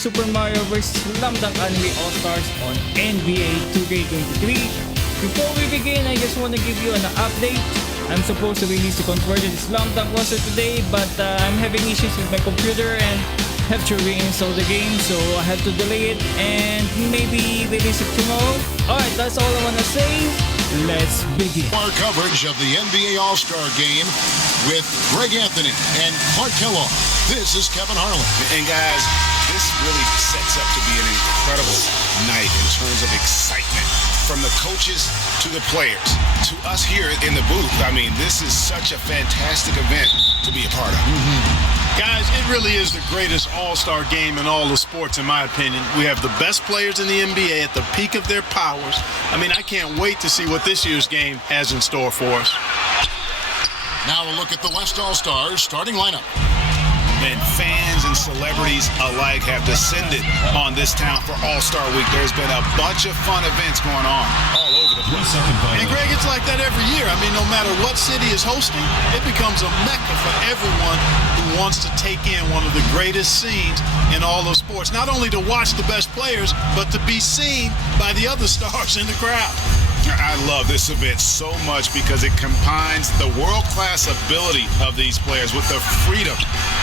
Super Mario vs. Slam Dunk Anime All-Stars on NBA 2K23. Before we begin, I just want to give you an update. I'm supposed to release the converted Slam Dunk roster today, but I'm having issues with my computer and have to reinstall the game, so I have to delay it and maybe release it tomorrow. Alright, that's all I want to say. Let's begin. Our coverage of the NBA All-Star Game with Greg Anthony and Clark Kellogg. This is Kevin Harlan. And guys, this really sets up to be an incredible night in terms of excitement. From the coaches to the players, to us here in the booth. I mean, this is such a fantastic event to be a part of. Guys, it really is the greatest all-star game in all the sports, in my opinion. We have the best players in the NBA at the peak of their powers. I mean, I can't wait to see what this year's game has in store for us. Now a look at the West All-Stars starting lineup. And fans and celebrities alike have descended on this town for All-Star Week. There's been a bunch of fun events going on all over the place. And Greg, it's like that every year. I mean, no matter what city is hosting, it becomes a mecca for everyone who wants to take in one of the greatest scenes in all of sports. Not only to watch the best players, but to be seen by the other stars in the crowd. I love this event so much because it combines the world-class ability of these players with the freedom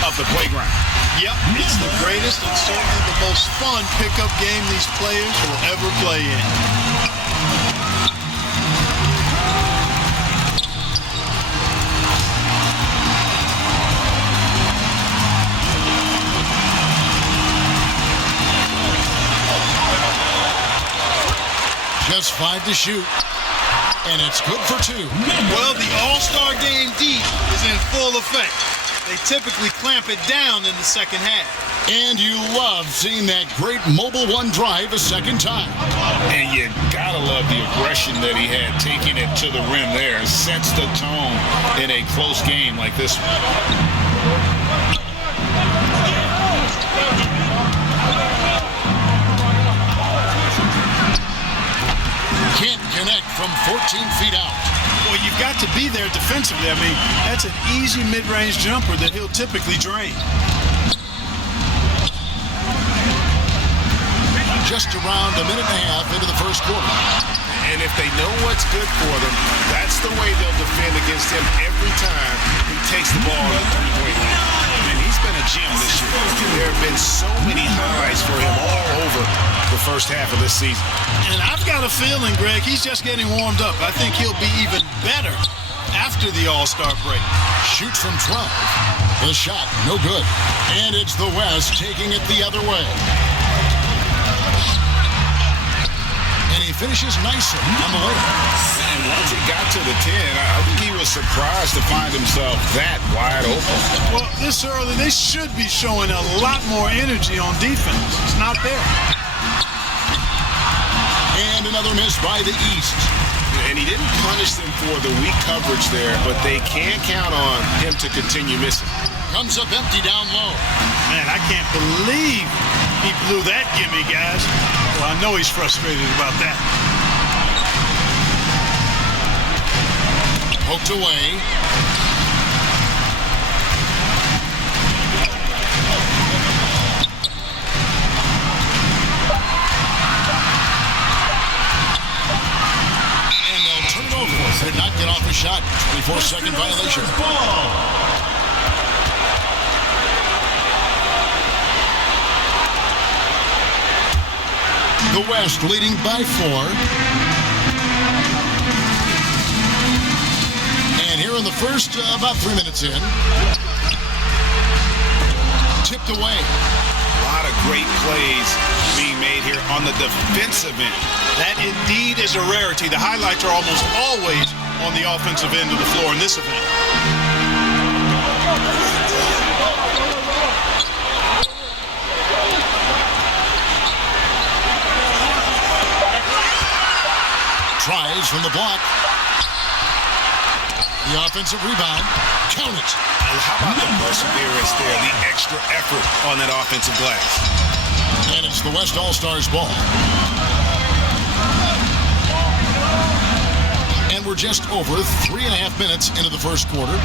of the playground. Yep, it's the greatest and certainly the most fun pickup game these players will ever play in. Just 5 to shoot, and it's good for 2. Well, the All-Star Game D is in full effect. They typically clamp it down in the second half. And you love seeing that great Mobile One drive a second time. And you gotta love the aggression that he had, taking it to the rim there, sets the tone in a close game like this one. Can't connect from 14 feet out. Well, you've got to be there defensively. I mean, that's an easy mid-range jumper that he'll typically drain. Just around a minute and a half into the first quarter. And if they know what's good for them, that's the way they'll defend against him every time he takes the ball in the three-point line. And he's been a gem this year. There have been so many highlights for him all over the first half of this season. And I've got a feeling, Greg, he's just getting warmed up. I think he'll be even better after the All-Star break. Shoots from 12. The shot, no good. And it's the West taking it the other way. And he finishes nicely on the layup. And once he got to the 10, I think he was surprised to find himself that wide open. Well, this early, they should be showing a lot more energy on defense. It's not there. And another miss by the East. And he didn't punish them for the weak coverage there, but they can count on him to continue missing. Comes up empty down low. Man, I can't believe he blew that gimme, guys. Well, I know he's frustrated about that. Poked away. And they'll turn it over. Did not get off the shot. 24-second violation. The West leading by 4. And here in the first, about 3 minutes in. Tipped away. A lot of great plays being made here on the defensive end. That indeed is a rarity. The highlights are almost always on the offensive end of the floor in this event. Tries from the block. The offensive rebound. Count it. How about the perseverance there, the extra effort on that offensive glass? And it's the West All-Stars ball. And we're just over 3.5 minutes into the first quarter.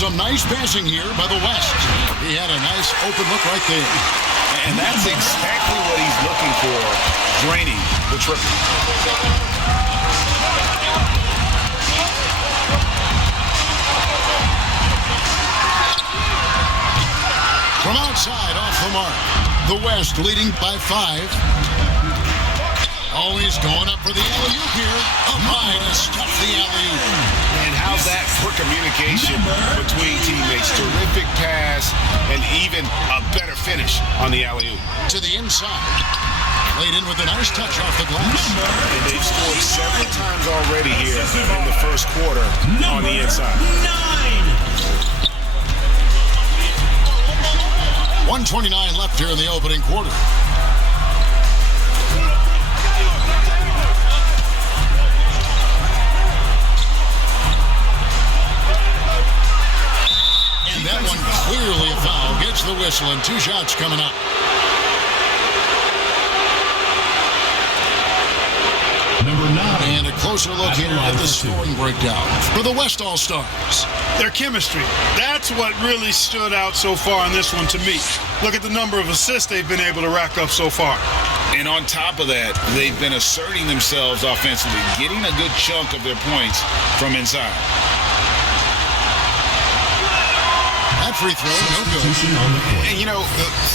Some nice passing here by the West. He had a nice open look right there. And that's exactly what he's looking for, draining the triple. From outside, off the mark. The West leading by 5. Always going up for the alley-oop here. Up high to stuff the alley-oop. And how's that for communication between teammates? Terrific pass and even a better finish on the alley-oop. To the inside. Played in with a nice touch off the glass. And they've scored several times already here in the first quarter on the inside. 1:29 left here in the opening quarter. And that one clearly a foul. Gets the whistle and 2 shots coming up. Number 9. And a closer look here at the scoring breakdown for the West All-Stars. Their chemistry. That's what really stood out so far in this one to me. Look at the number of assists they've been able to rack up so far. And on top of that, they've been asserting themselves offensively, getting a good chunk of their points from inside. That free throw, no good. And you know,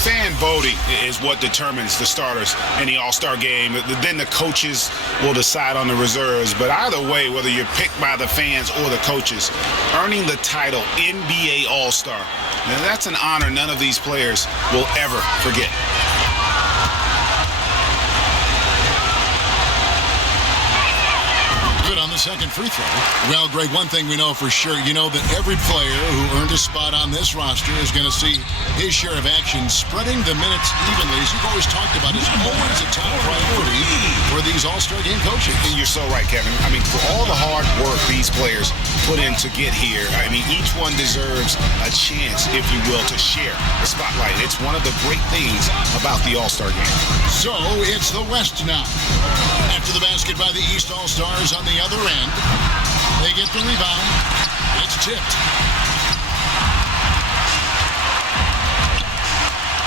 fan voting is what determines the starters in the All-Star game. Then the coaches will decide on the reserves. But either way, whether you're picked by the fans or the coaches, earning the title NBA All-Star, now that's an honor none of these players will ever forget. Good on the second free throw. Well, Greg, one thing we know for sure, you know that every player who earned a spot on this roster is going to see his share of action. Spreading the minutes evenly, as you've always talked about, is always a top priority for these All-Star game coaches. And you're so right, Kevin. I mean, for all the hard work these players put in to get here, I mean, each one deserves a chance, if you will, to share the spotlight. It's one of the great things about the All-Star game. So it's the West now. After the basket by the East All-Stars on the other end, they get the rebound. It's tipped.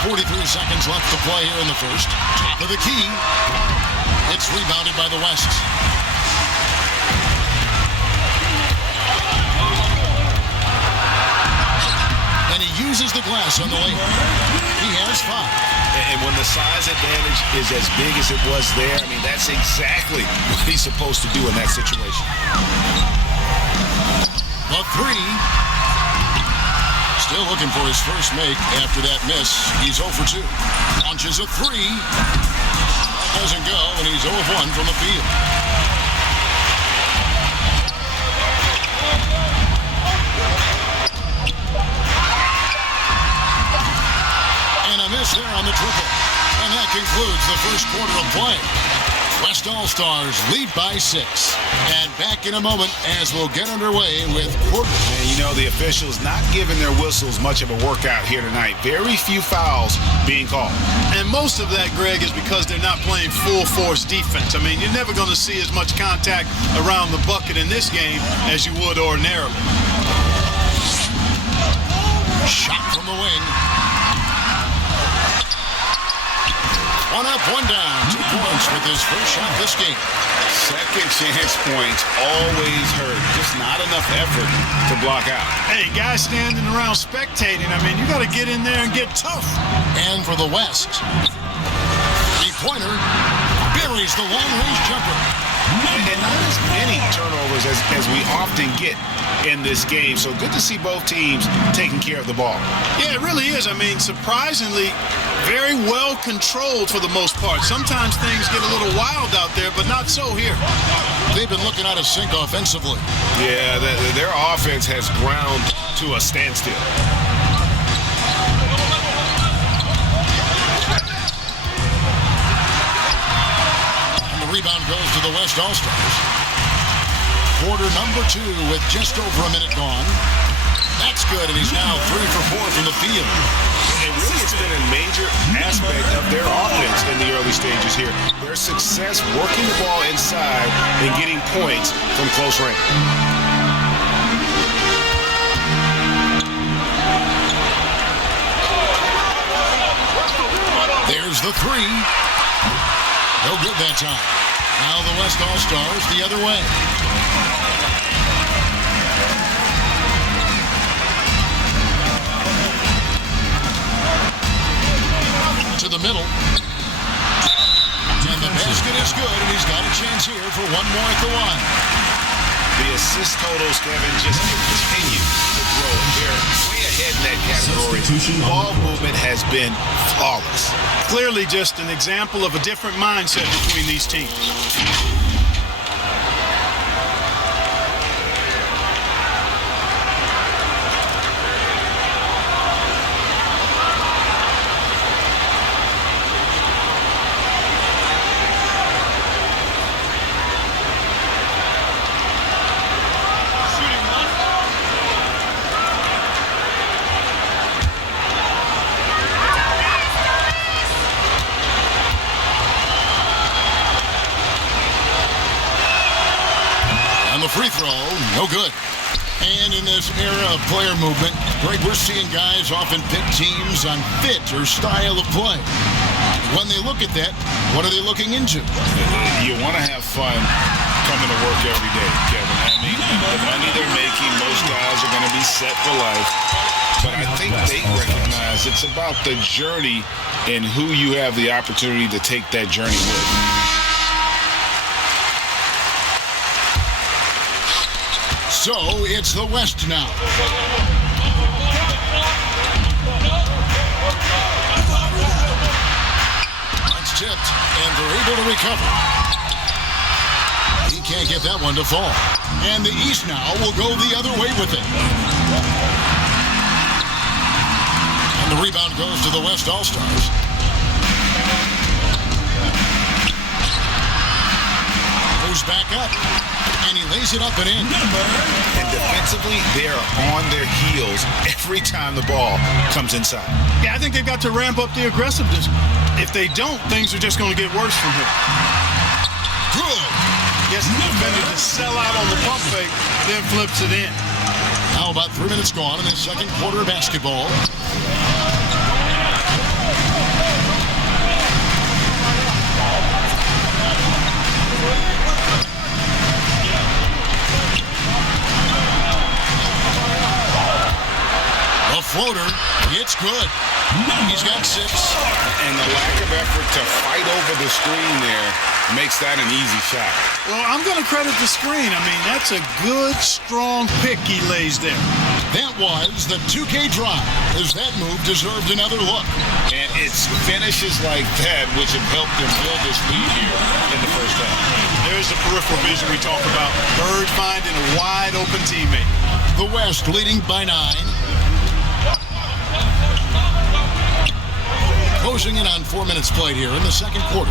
43 seconds left to play here in the first. Top of the key. It's rebounded by the West. And he uses the glass on the layup. He has 5. And when the size advantage is as big as it was there, I mean, that's exactly what he's supposed to do in that situation. The 3. Still looking for his first make after that miss. He's 0 for 2. Launches a 3. Doesn't go, and he's 0 of 1 from the field. And a miss there on the triple. And that concludes the first quarter of play. West All-Stars lead by 6. And back in a moment as we'll get underway with quarter. And you know, the officials not giving their whistles much of a workout here tonight. Very few fouls being called. And most of that, Greg, is because they're not playing full force defense. I mean, you're never going to see as much contact around the bucket in this game as you would ordinarily. Shot from the wing. 1 up, 1 down. 2 points with his first shot this game. Second chance points always hurt. Just not enough effort to block out. Hey, guys standing around spectating, I mean, you got to get in there and get tough. And for the West, three-pointer buries the long-range jumper. And not as many turnovers as we often get in this game. So good to see both teams taking care of the ball. Yeah, it really is. I mean, surprisingly, very well controlled for the most part. Sometimes things get a little wild out there, but not so here. They've been looking out of sync offensively. Yeah, their offense has ground to a standstill. And the rebound goes to the West All-Stars. Quarter number 2 with just over a minute gone. That's good, and he's now 3 for 4 from the field. And really, it's been a major aspect of their offense in the early stages here. Their success working the ball inside and getting points from close range. Here's the three. No good that time. Now the West All-Stars the other way. To the middle. And the basket is good, and he's got a chance here for one more at the line. The assist totals, Kevin, just continue to grow. They're way ahead in that category. Ball movement has been flawless. Clearly just an example of a different mindset between these teams. Free throw, no good. And in this era of player movement, Greg, we're seeing guys often pick teams on fit or style of play. When they look at that, what are they looking into? You want to have fun coming to work every day, Kevin. I mean, the money they're making, most guys are going to be set for life. But I think they recognize it's about the journey and who you have the opportunity to take that journey with. So it's the West now. It's tipped, and they're able to recover. He can't get that one to fall. And the East now will go the other way with it. And the rebound goes to the West All-Stars. Moves back up. And he lays it up and in. And defensively, they are on their heels every time the ball comes inside. Yeah, I think they've got to ramp up the aggressiveness. If they don't, things are just going to get worse from here. Good. Gets the defender to sell out on the pump fake, then flips it in. Now about 3 minutes gone in the second quarter of basketball. Floater, it's good. He's got 6. And the lack of effort to fight over the screen there makes that an easy shot. Well, I'm going to credit the screen. I mean, that's a good, strong pick he lays there. That was the 2K drive, as that move deserved another look. And it's finishes like that which have helped them build this lead here in the first half. There's the peripheral vision we talk about. Bird finding a wide-open teammate. The West leading by 9. Closing in on 4 minutes played here in the second quarter.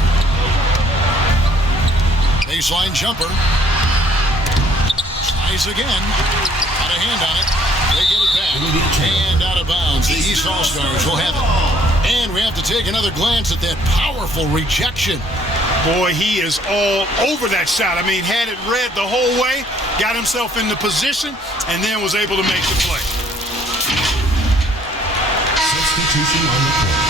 Baseline jumper. Tries again. Got a hand on it. They get it back. And out of bounds. The East All-Stars will have it. And we have to take another glance at that powerful rejection. Boy, he is all over that shot. I mean, had it read the whole way, got himself in the position, and then was able to make the play. Substitution on the court.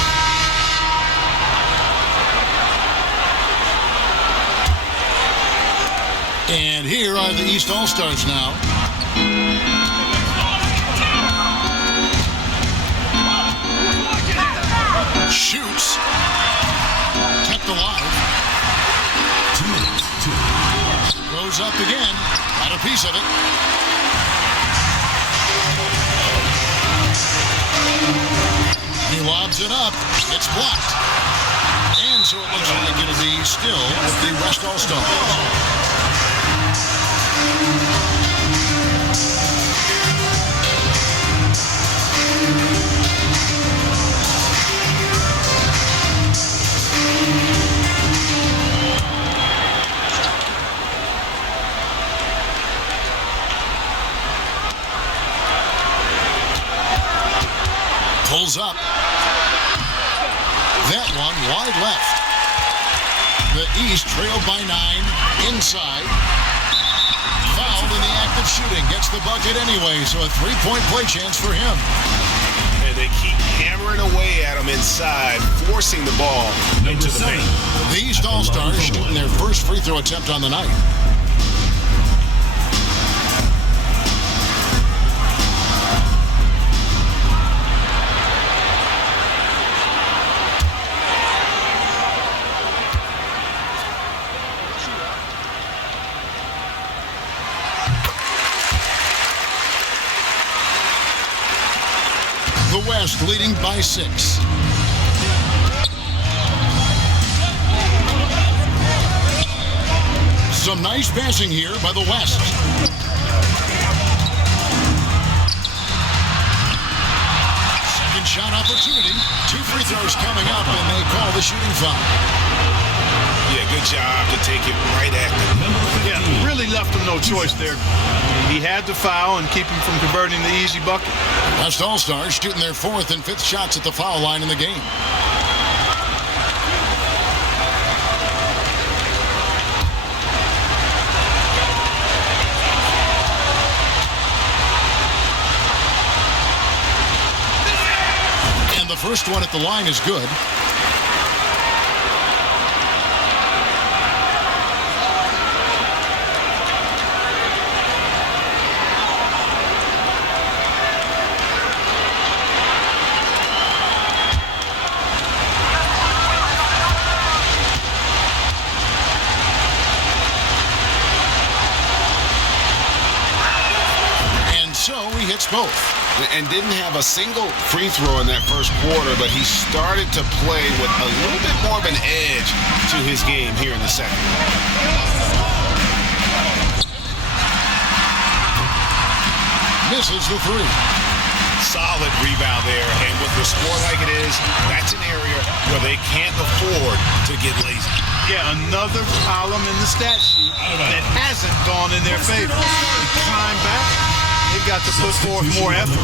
And here are the East All-Stars now. Shoots. Kept alive. 2 minutes. Goes up again. Got a piece of it. He lobs it up. It's blocked. And so it looks like it'll be still with the West All-Stars. Pulls up. That one wide left. The East trailed by 9 inside. Fouled in the act of shooting. Gets the bucket anyway, so a 3-point play chance for him. And they keep hammering away at him inside, forcing the ball into the paint. These All-Stars shooting their first free throw attempt on the night. The West leading by 6. Some nice passing here by the West. Second shot opportunity. 2 free throws coming up, and they call the shooting foul. Yeah, good job to take it right at them. Yeah, really left him no choice there. He had to foul and keep him from converting the easy bucket. West All-Stars shooting their 4th and 5th shots at the foul line in the game. And the first one at the line is good. Both. And didn't have a single free throw in that first quarter, but he started to play with a little bit more of an edge to his game here in the second. Misses the 3. Solid rebound there, and with the score like it is, that's an area where they can't afford to get lazy. Yeah, another column in the stat sheet that hasn't gone in their favor. They climb back. They've got to put forth more effort.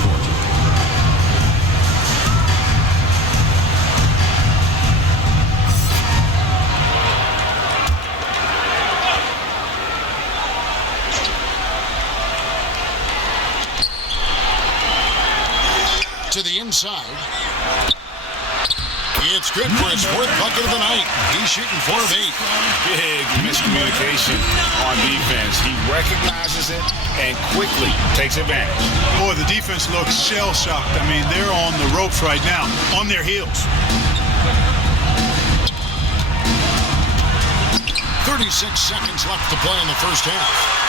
To the inside. It's good for his 4th bucket of the night. He's shooting 4 of 8. Big miscommunication on defense. He recognizes it and quickly takes advantage. Boy, the defense looks shell-shocked. I mean, they're on the ropes right now, on their heels. 36 seconds left to play in the first half.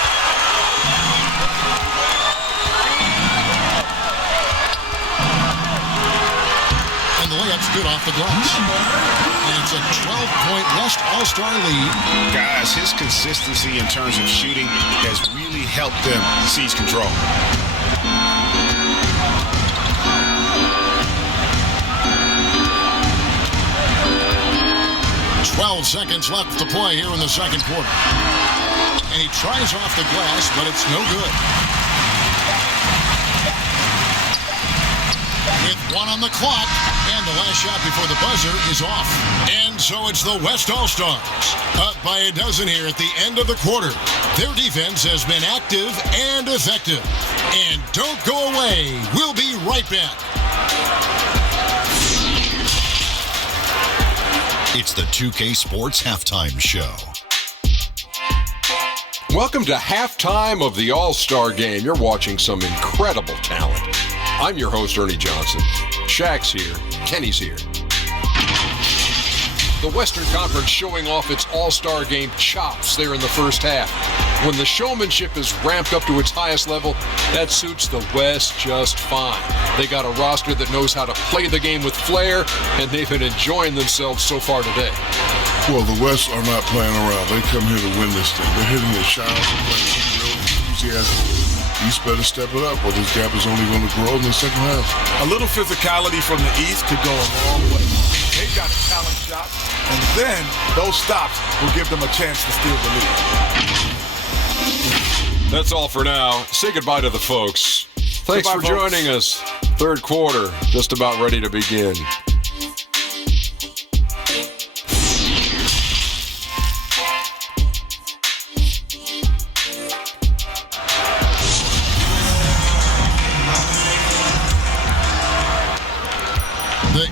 Layup's good off the glass. And it's a 12-point West All-Star lead. Guys, his consistency in terms of shooting has really helped them seize control. 12 seconds left to play here in the second quarter. And he tries off the glass, but it's no good. With 1 on the clock, and the last shot before the buzzer is off. And so it's the West All-Stars, up by a dozen here at the end of the quarter. Their defense has been active and effective. And don't go away. We'll be right back. It's the 2K Sports Halftime Show. Welcome to halftime of the All-Star Game. You're watching some incredible talent. I'm your host, Ernie Johnson. Shaq's here. Kenny's here. The Western Conference showing off its All-Star Game chops there in the first half. When the showmanship is ramped up to its highest level, that suits the West just fine. They got a roster that knows how to play the game with flair, and they've been enjoying themselves so far today. Well, the West are not playing around. They come here to win this thing. They're hitting their shots and playing with real enthusiasm. East better step it up, or this gap is only going to grow in the second half. A little physicality from the East could go a long way. They've got talent shots, and then those stops will give them a chance to steal the lead. That's all for now. Say goodbye to the folks. Thanks Goodbye, for joining us. Third quarter, just about ready to begin.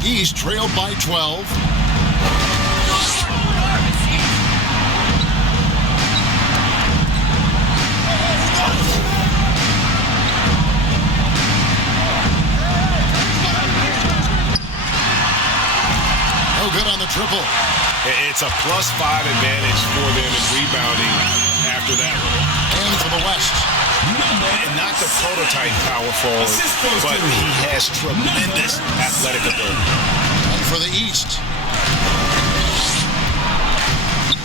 East trailed by 12. No good on the triple. It's a +5 advantage for them in rebounding after that one. And for the West. And not the prototype power forward, but he has tremendous athletic ability. And for the East.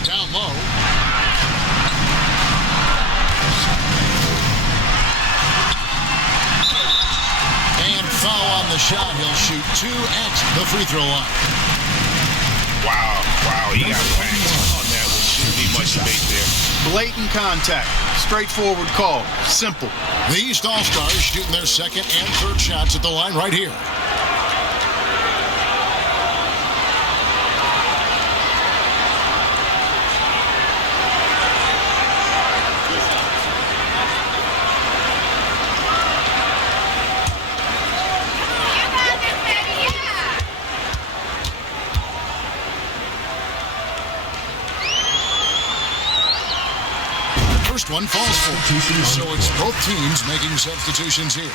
Down low. And foul on the shot. He'll shoot 2 at the free throw line. Wow, he got whacked on that one. Shouldn't be much debate there. Blatant contact. Straightforward call. Simple. The East All-Stars shooting their second and third shots at the line right here. First one falls for. So it's both teams making substitutions here.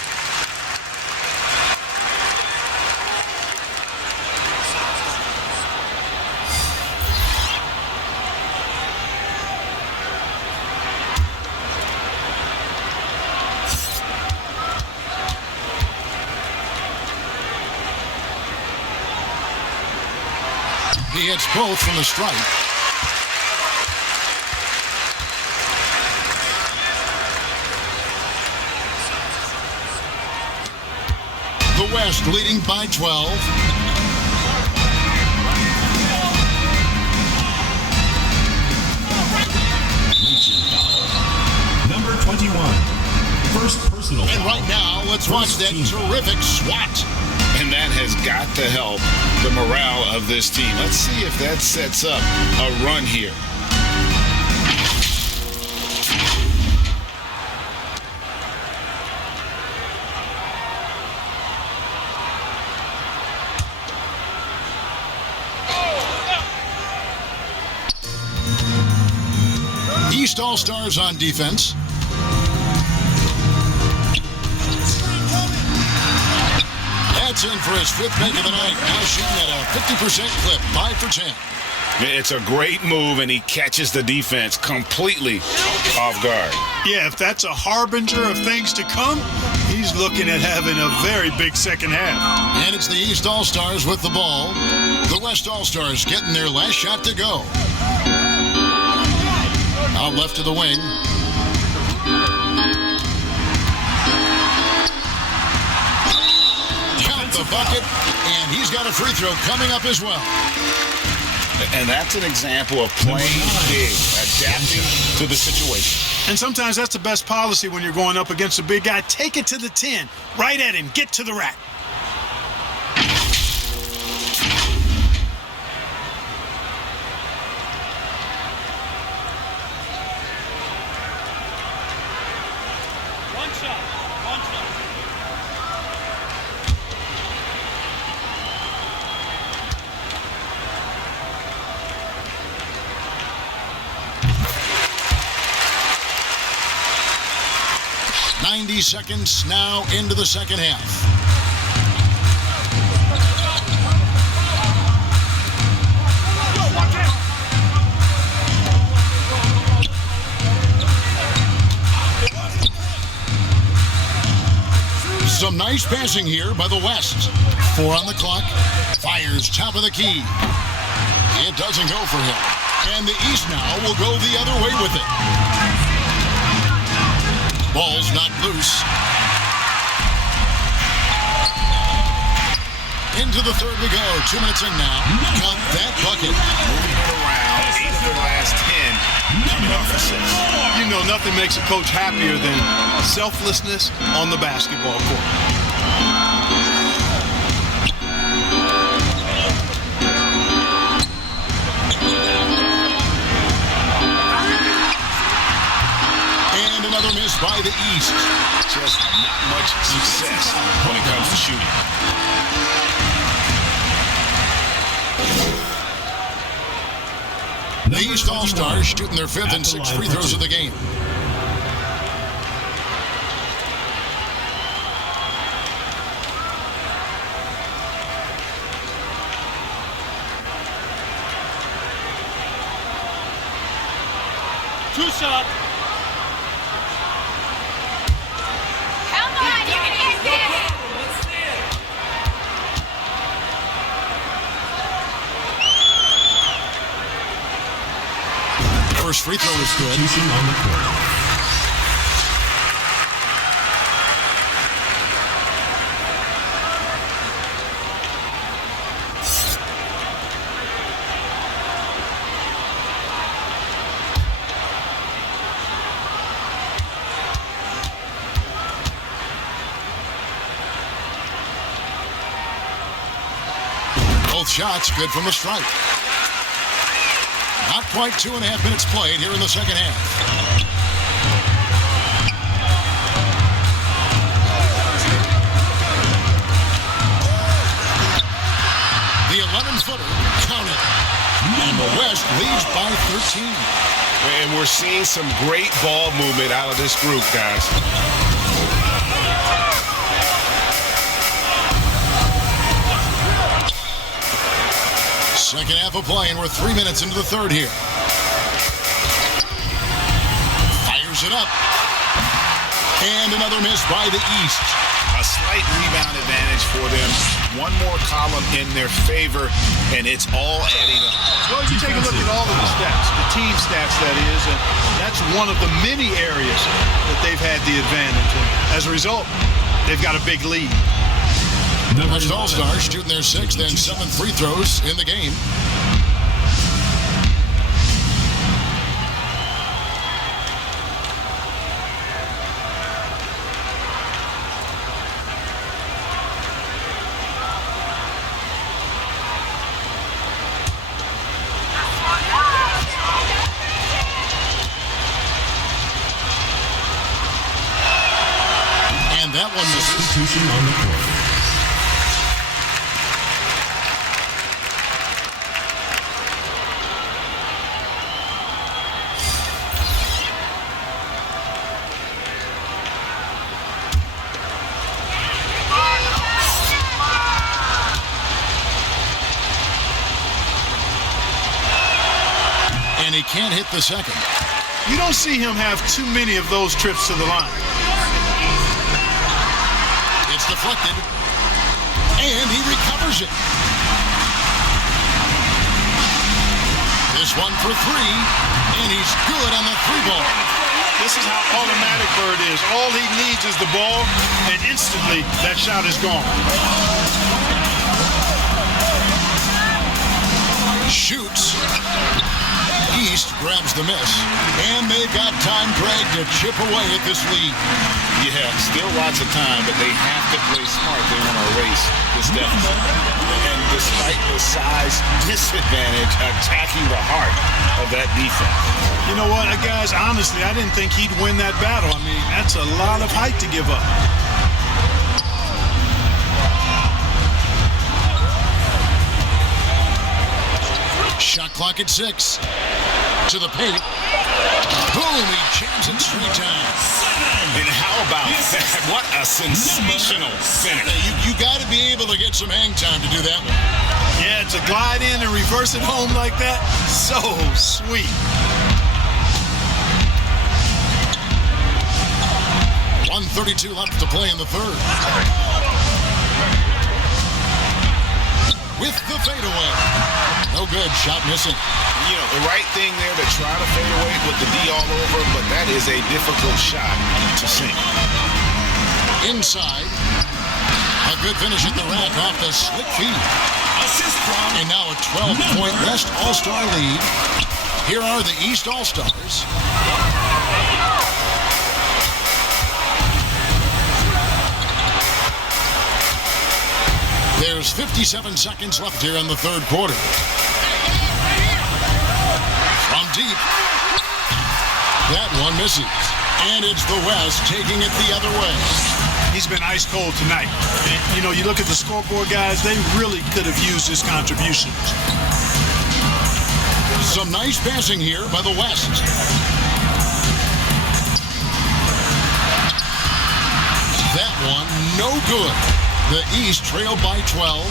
He hits both from the stripe. The West leading by 12. Number 21. First personal And foul. right now, let's watch that terrific swat. And that has got to help the morale of this team. Let's see if that sets up a run here. East All-Stars on defense. That's in for his 5th make of the night. Now shooting at a 50% clip, 5 for 10. It's a great move, and he catches the defense completely off guard. Yeah, if that's a harbinger of things to come, he's looking at having a very big second half. And it's the East All-Stars with the ball. The West All-Stars getting their last shot to go. Out left to the wing. Count the bucket, and he's got a free throw coming up as well. And that's an example of playing big, adapting to the situation. And sometimes that's the best policy when you're going up against a big guy. Take it to the 10, right at him, get to the rack. Seconds now into the second half. Some nice passing here by the West. 4 on the clock. Fires top of the key. It doesn't go for him. And the East now will go the other way with it. Ball's not loose. Into the third we go. 2 minutes in now. Count that bucket. Moving it around. 8 of the last 10 coming off assists. You know, nothing makes a coach happier than selflessness on the basketball court. Another miss by the East. Just not much success when it comes to shooting. The East All-Stars shooting their 5th and 6th free throws of the game. Two shot. Come on, you can hit this. First free throw is good. Shooting on the court. Both shots good from the stripe. Not quite 2.5 minutes played here in the second half. The 11-footer counted. And the West leads by 13. And we're seeing some great ball movement out of this group, guys. Second half of play, and we're 3 minutes into the third here. Fires it up. And another miss by the East. A slight rebound advantage for them. One more column in their favor, and it's all adding up. Well, you take a look at all of the stats, the team stats, that is, and that's one of the many areas that they've had the advantage. And as a result, they've got a big lead. West All-Stars shooting their 6th and 7th free throws in the game. And that one misses. Substitution on the court. And he can't hit the second. You don't see him have too many of those trips to the line. It's deflected. And he recovers it. This one for 3. And he's good on the 3-ball. This is how automatic Bird is. All he needs is the ball, and instantly that shot is gone. Shoots. East grabs the miss. And they've got time, Greg, to chip away at this lead. Yeah, still lots of time, but they have to play smart. They want to erase this deficit. And despite the size disadvantage, attacking the heart of that defense. You know what, guys, honestly, I didn't think he'd win that battle. I mean, that's a lot of height to give up. Shot clock at 6. To the paint. Boom, he jams it straight down. And how about that? What a sensational finish. You got to be able to get some hang time to do that one. Yeah, to glide in and reverse it home like that, so sweet. .132 left to play in the third. With the fadeaway. No good, shot missing. You know, the right thing there to try to fade away with the D all over, but that is a difficult shot to sink. Inside. A good finish at the rack off the slick feed. And now a 12-point West All-Star lead. Here are the East All-Stars. There's 57 seconds left here in the third quarter. From deep. That one misses. And it's the West taking it the other way. He's been ice cold tonight. And, you know, you look at the scoreboard, guys, they really could have used his contributions. Some nice passing here by the West. That one, no good. The East trailed by 12.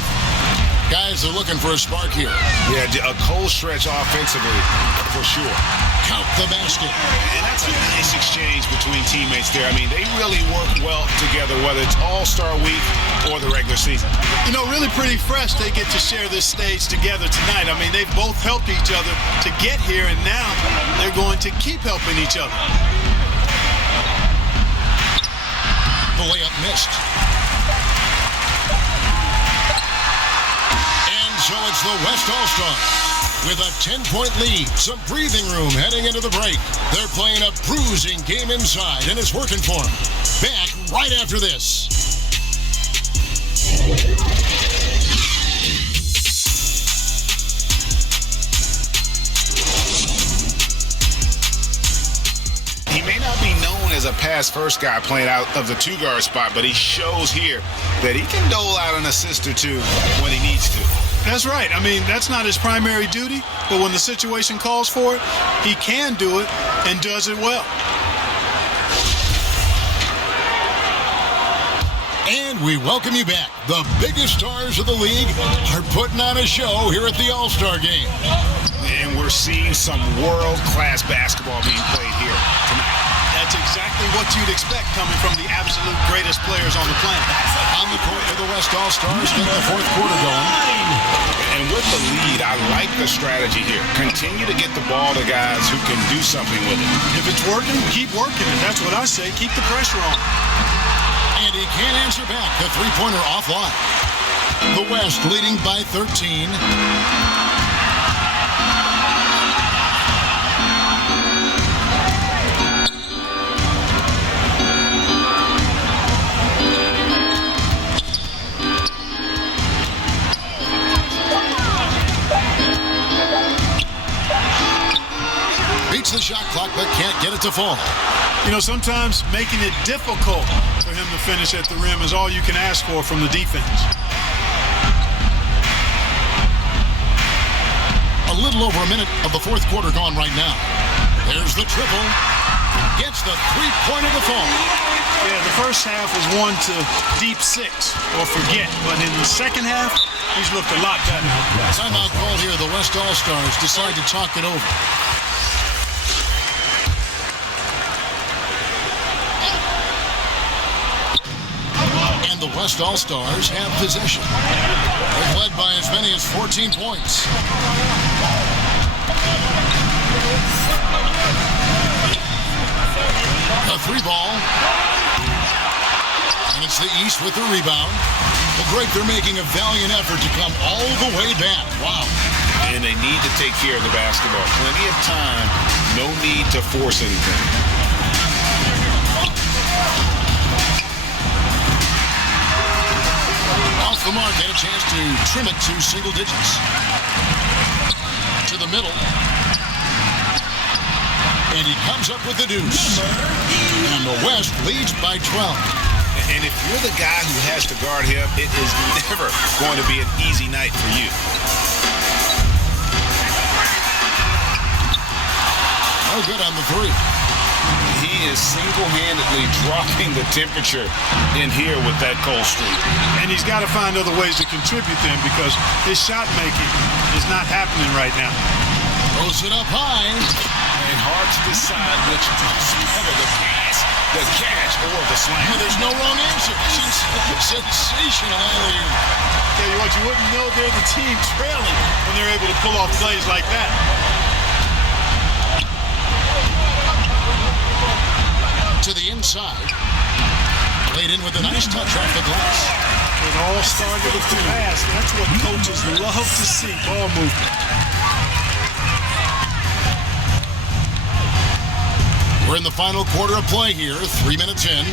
Guys are looking for a spark here. Yeah, a cold stretch offensively, for sure. Count the basket. And that's a nice exchange between teammates there. I mean, they really work well together, whether it's All-Star Week or the regular season. You know, really pretty fresh they get to share this stage together tonight. I mean, they've both helped each other to get here, and now they're going to keep helping each other. The layup missed. And so it's the West All-Stars with a 10-point lead. Some breathing room heading into the break. They're playing a bruising game inside, and it's working for them. Back right after this. He may not be known as a pass-first guy playing out of the two-guard spot, but he shows here that he can dole out an assist or two when he needs to. That's right. I mean, that's not his primary duty, but when the situation calls for it, he can do it and does it well. And we welcome you back. The biggest stars of the league are putting on a show here at the All-Star Game. And we're seeing some world-class basketball being played here tonight. That's exactly what you'd expect coming from the absolute greatest players on the planet. On the court for the West All-Stars, getting the fourth quarter going. And with the lead, I like the strategy here. Continue to get the ball to guys who can do something with it. If it's working, keep working it. That's what I say. Keep the pressure on. And he can't answer back. The three-pointer offline. The West leading by 13. Beats the shot clock, but can't get it to fall. You know, sometimes making it difficult for him to finish at the rim is all you can ask for from the defense. A little over a minute of the fourth quarter gone right now. There's the triple. Gets the three-pointer to fall. Yeah, the first half was 1 to deep 6 or forget, but in the second half, he's looked a lot better. Timeout called here. The West All-Stars decide to talk it over. The West All-Stars have possession. They've led by as many as 14 points. A three ball. And it's the East with the rebound. Well, Greg, they're making a valiant effort to come all the way back. Wow. And they need to take care of the basketball. Plenty of time. No need to force anything. Off the mark, and a chance to trim it to single digits. To the middle. And he comes up with the deuce. And the West leads by 12. And if you're the guy who has to guard him, it is never going to be an easy night for you. Oh, good on the three. He is single-handedly dropping the temperature in here with that cold streak. And he's got to find other ways to contribute then because his shot making is not happening right now. Throws it up high. And hard to decide which is better, the pass, the catch, or the slam. Well, there's no wrong answer. Sensational alley-oop. Tell you what, you wouldn't know they're the team trailing when they're able to pull off plays like that. To the inside. Played in with a nice touch off the glass. It all started with the pass. That's what coaches love to see, ball movement. We're in the final quarter of play here, 3 minutes in.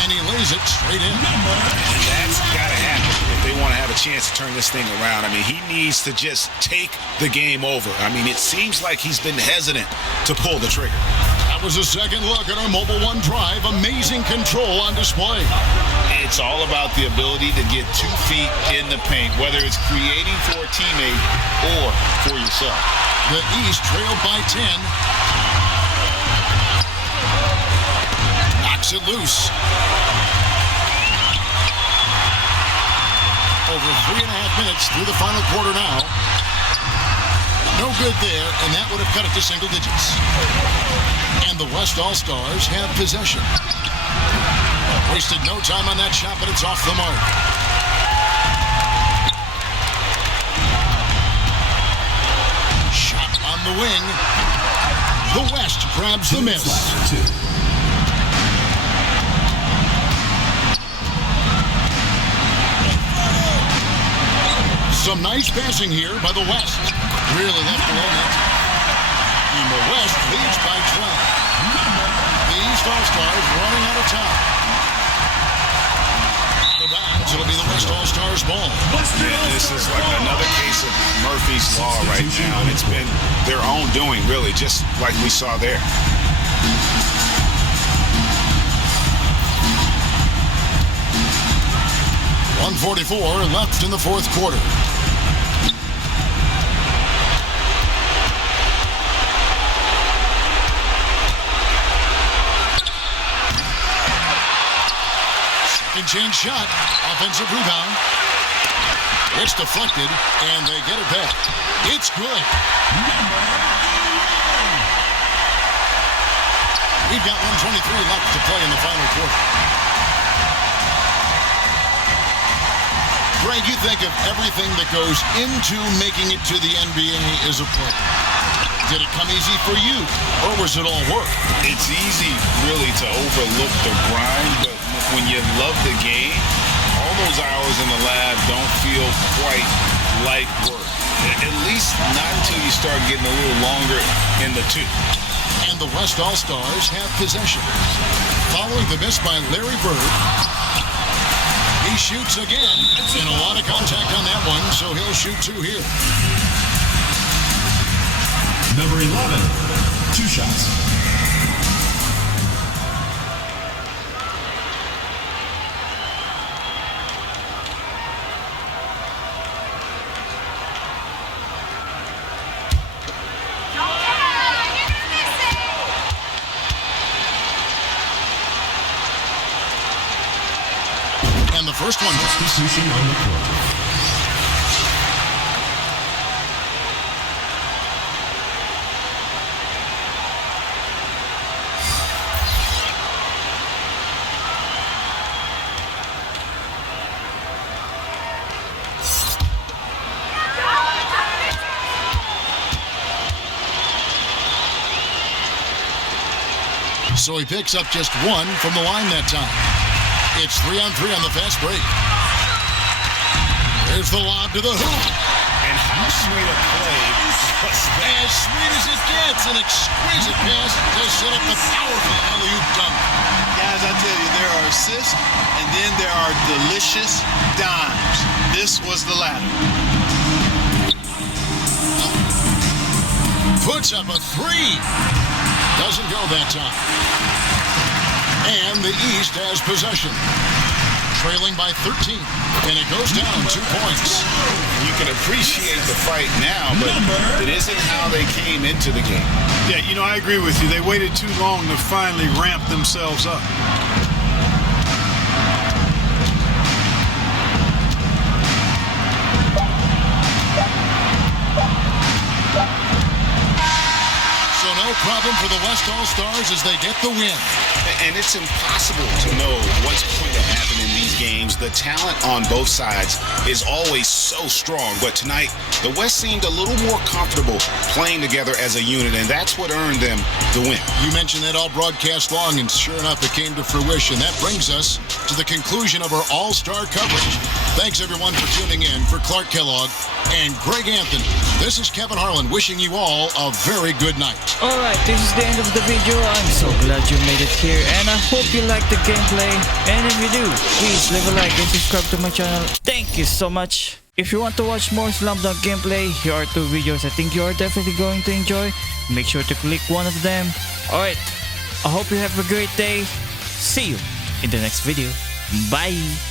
And he lays it straight in. That's got to happen if they want to have a chance to turn this thing around. I mean, he needs to just take the game over. I mean, it seems like he's been hesitant to pull the trigger. That was a second look at our Mobile One Drive. Amazing control on display. It's all about the ability to get 2 feet in the paint, whether it's creating for a teammate or for yourself. The East trailed by 10. Knocks it loose. Over 3.5 minutes through the final quarter now. No good there, and that would have cut it to single digits. And the West All-Stars have possession. Wasted no time on that shot, but it's off the mark. Shot on the wing. The West grabs the miss. Some nice passing here by the West. Really left below net. And the West leads by 12. The East All-Stars running out of time. The bounds, it'll be the West All-Stars ball. Yeah, this is like another case of Murphy's Law right now. And it's been their own doing, really, just like we saw there. .144 left in the fourth quarter. Chance shot, offensive rebound. It's deflected, and they get it back. It's good. We've got 1:23 left to play in the final quarter. Greg, you think of everything that goes into making it to the NBA as a player. Did it come easy for you, or was it all work? It's easy, really, to overlook the grind, but when you love the game, all those hours in the lab don't feel quite like work. At least not until you start getting a little longer in the tooth. And the West All-Stars have possession. Following the miss by Larry Bird, he shoots again, and a lot of contact on that one, so he'll shoot 2 here. Number 11, 2 shots. And the first one. Substitution on the court. So he picks up just 1 from the line that time. It's 3-on-3 on the fast break. There's the lob to the hoop. And how sweet a play was that? As sweet as it gets, an exquisite pass to set up the powerful alley-oop dunk. Guys, I tell you, there are assists, and then there are delicious dimes. This was the latter. Puts up a 3. Doesn't go that time. And the East has possession. Trailing by 13. And it goes down 2 points. You can appreciate the fight now, but it isn't how they came into the game. Yeah, you know, I agree with you. They waited too long to finally ramp themselves up. No problem for the West All-Stars as they get the win. And it's impossible to know what's going to happen in these games. The talent on both sides is always so strong. But tonight, the West seemed a little more comfortable playing together as a unit, and that's what earned them the win. You mentioned that all broadcast long, and sure enough, it came to fruition. That brings us to the conclusion of our All-Star coverage. Thanks, everyone, for tuning in. For Clark Kellogg and Greg Anthony, this is Kevin Harlan wishing you all a very good night. Alright, this is the end of the video. I'm so glad you made it here, and I hope you like the gameplay. And if you do, please leave a like and subscribe to my channel. Thank you so much. If you want to watch more Slam Dunk gameplay, here are 2 videos I think you are definitely going to enjoy. Make sure to click one of them. Alright, I hope you have a great day. See you in the next video. Bye!